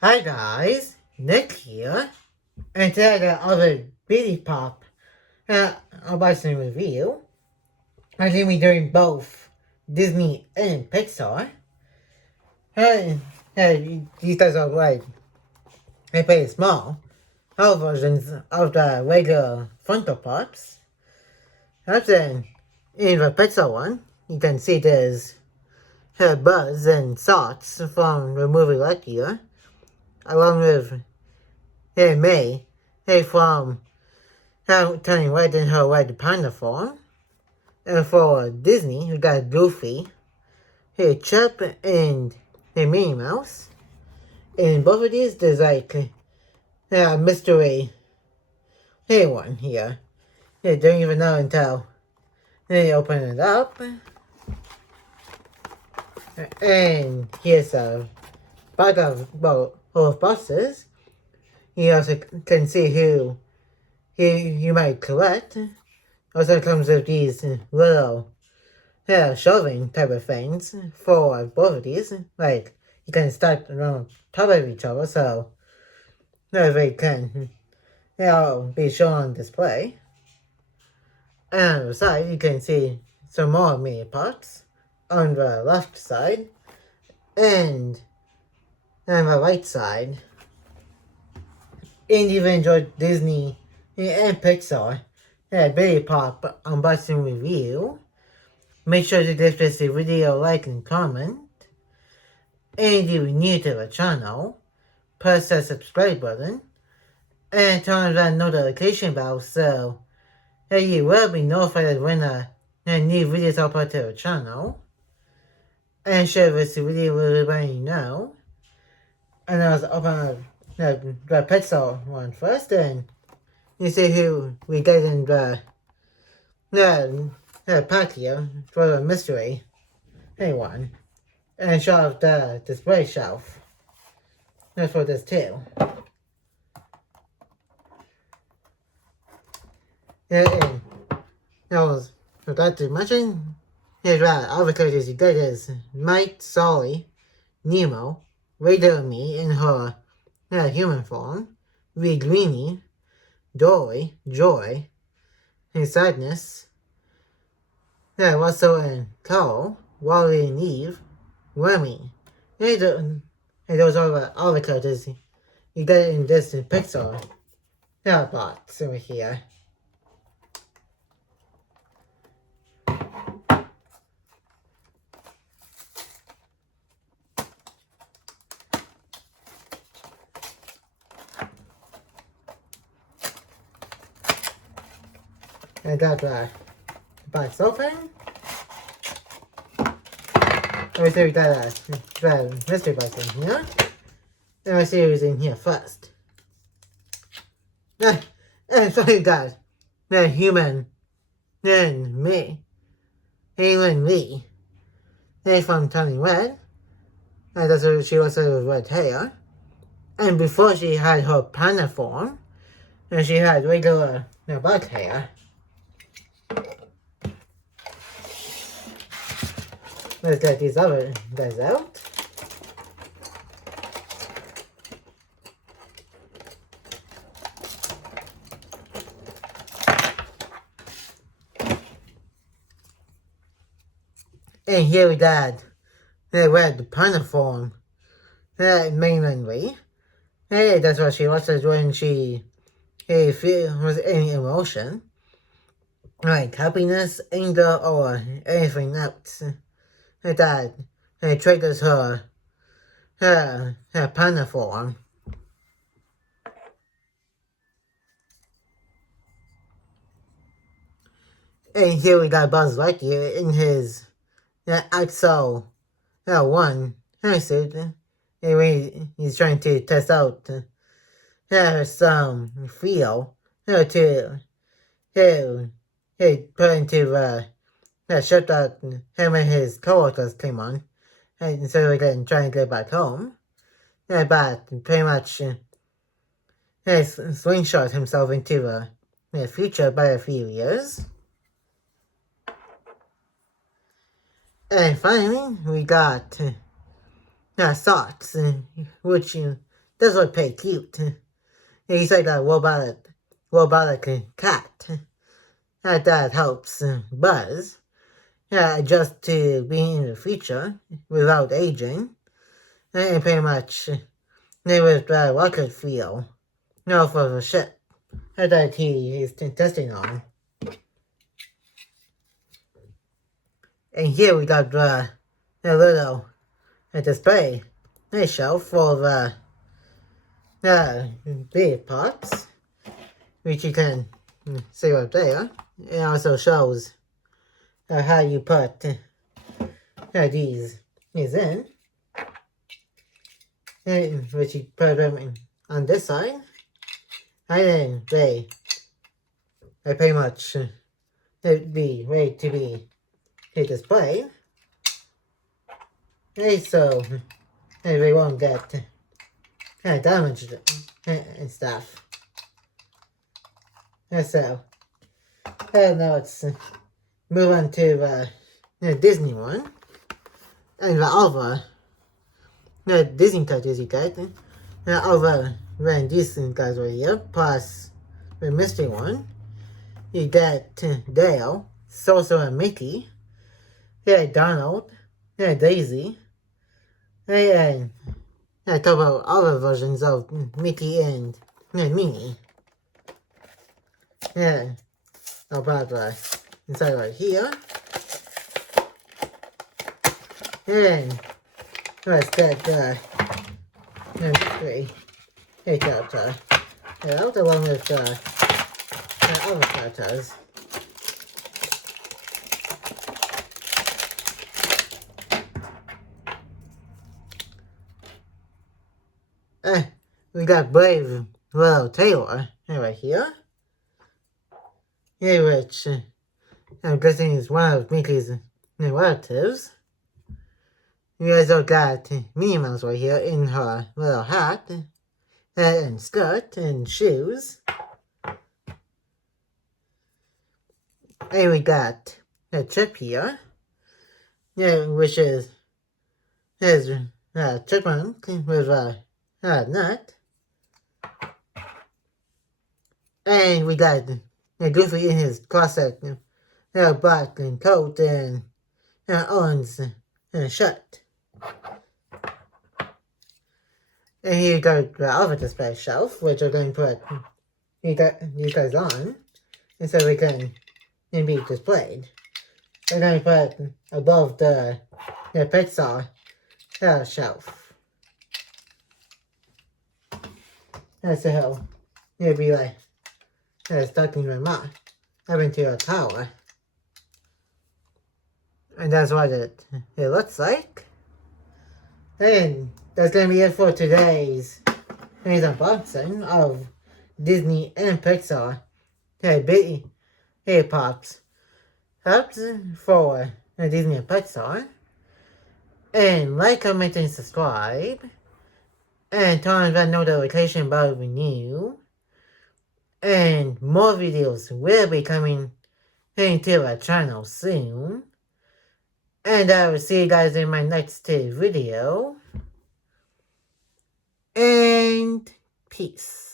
Hi guys, Nick here, and today I got another Beauty Pop unboxing review. I'm going to be doing both Disney and Pixar. These guys are they pretty small, all versions of the regular Funko Pops. Then, in the Pixar one, you can see there's Buzz and Socks from the movie Lightyear, along with May from turning red in her red panda form. And for Disney, we got Goofy, Chip, and Minnie Mouse. In both of these, there's a mystery one here. They don't even know until they open it up. And here's a bag of boxes. You also can see who you might collect. Also comes with these little shelving type of things for both of these. Like, you can stack them on top of each other, so that they can be shown on display. And on the side, you can see some more mini parts on the left side and on the right side. And you've enjoyed Disney and Pixar Beauty Pop unboxing review. Make sure to give this video a like and comment. And if you're new to the channel, press that subscribe button and turn on that notification bell so that you will be notified when a new videos upload to the channel. And share this video with everybody you know. And I was open the Pixar one first, and you see who we get in the pack here for the mystery one. And show off the display shelf. That's for this too. And I was forgot to mention, here's all the characters you get is Mike, Sully, Nemo, Radar Me in her human form, Greenie, Dory, Joy, and Sadness, Russell and Carl, Wally and Eve, Remy. And those are all the characters you get in this Pixar box over here. I got the box open. Let me see we got the mystery box in here. Let me see who's in here first. And so you got the human and me, Halen Lee. They're from Turning Red. And that's what she was with red hair. And before she had her panda form, and she had regular black hair. Let's get these other guys out. And here we got the red panda form, mainly. Hey, that's what she was when she was any emotion, like happiness, anger, or anything else. That triggers her panda form. And here we got Buzz Lightyear in his Axel 1 suit. And he's trying to test out some feel to put into the ship that him and his co-workers came on. And so we can try and get back home. But pretty much slingshot himself into the future by a few years. And finally, we got Socks, which This look pretty cute. He's like a robotic cat. That helps Buzz adjust to being in the future without aging. And pretty much with the rocket fuel for the ship that he is testing on. And here we got a little display shelf for the big pots, which you can see right there. It also shows how you put these in, and which you put them on this side, and then they pretty much be ready to be displayed. And so they won't get damaged and stuff. And so now let's move on to the Disney one. And all the Disney touches you get. All the Van Disney guys right here, plus the mystery one. You get Dale, Sorcerer and Mickey. Donald, Daisy. And I talk about other versions of Mickey and Minnie. About inside right here. And let's get mystery character out along with other characters. We got Brave Little Taylor right here. Which I'm guessing is one of Mickey's relatives. We also got Minnie Mouse right here in her little hat, and skirt, and shoes. And we got a Chip here, which is his chipmunk with a nut. And we got Goofy in his classic black coat and orange shirt. And here you got the other display shelf, which we're going to put you guys on, and so we can be displayed. We're going to put above the Pixar shelf. And so it'll be like stuck in your mouth, up into a tower. And that's what it looks like. And that's going to be it for today's unboxing of Disney and Pixar Pops for Disney and Pixar. And like, comment, and subscribe. And turn on that notification bell when new. And more videos will be coming into our channel soon. And I will see you guys in my next video. And peace.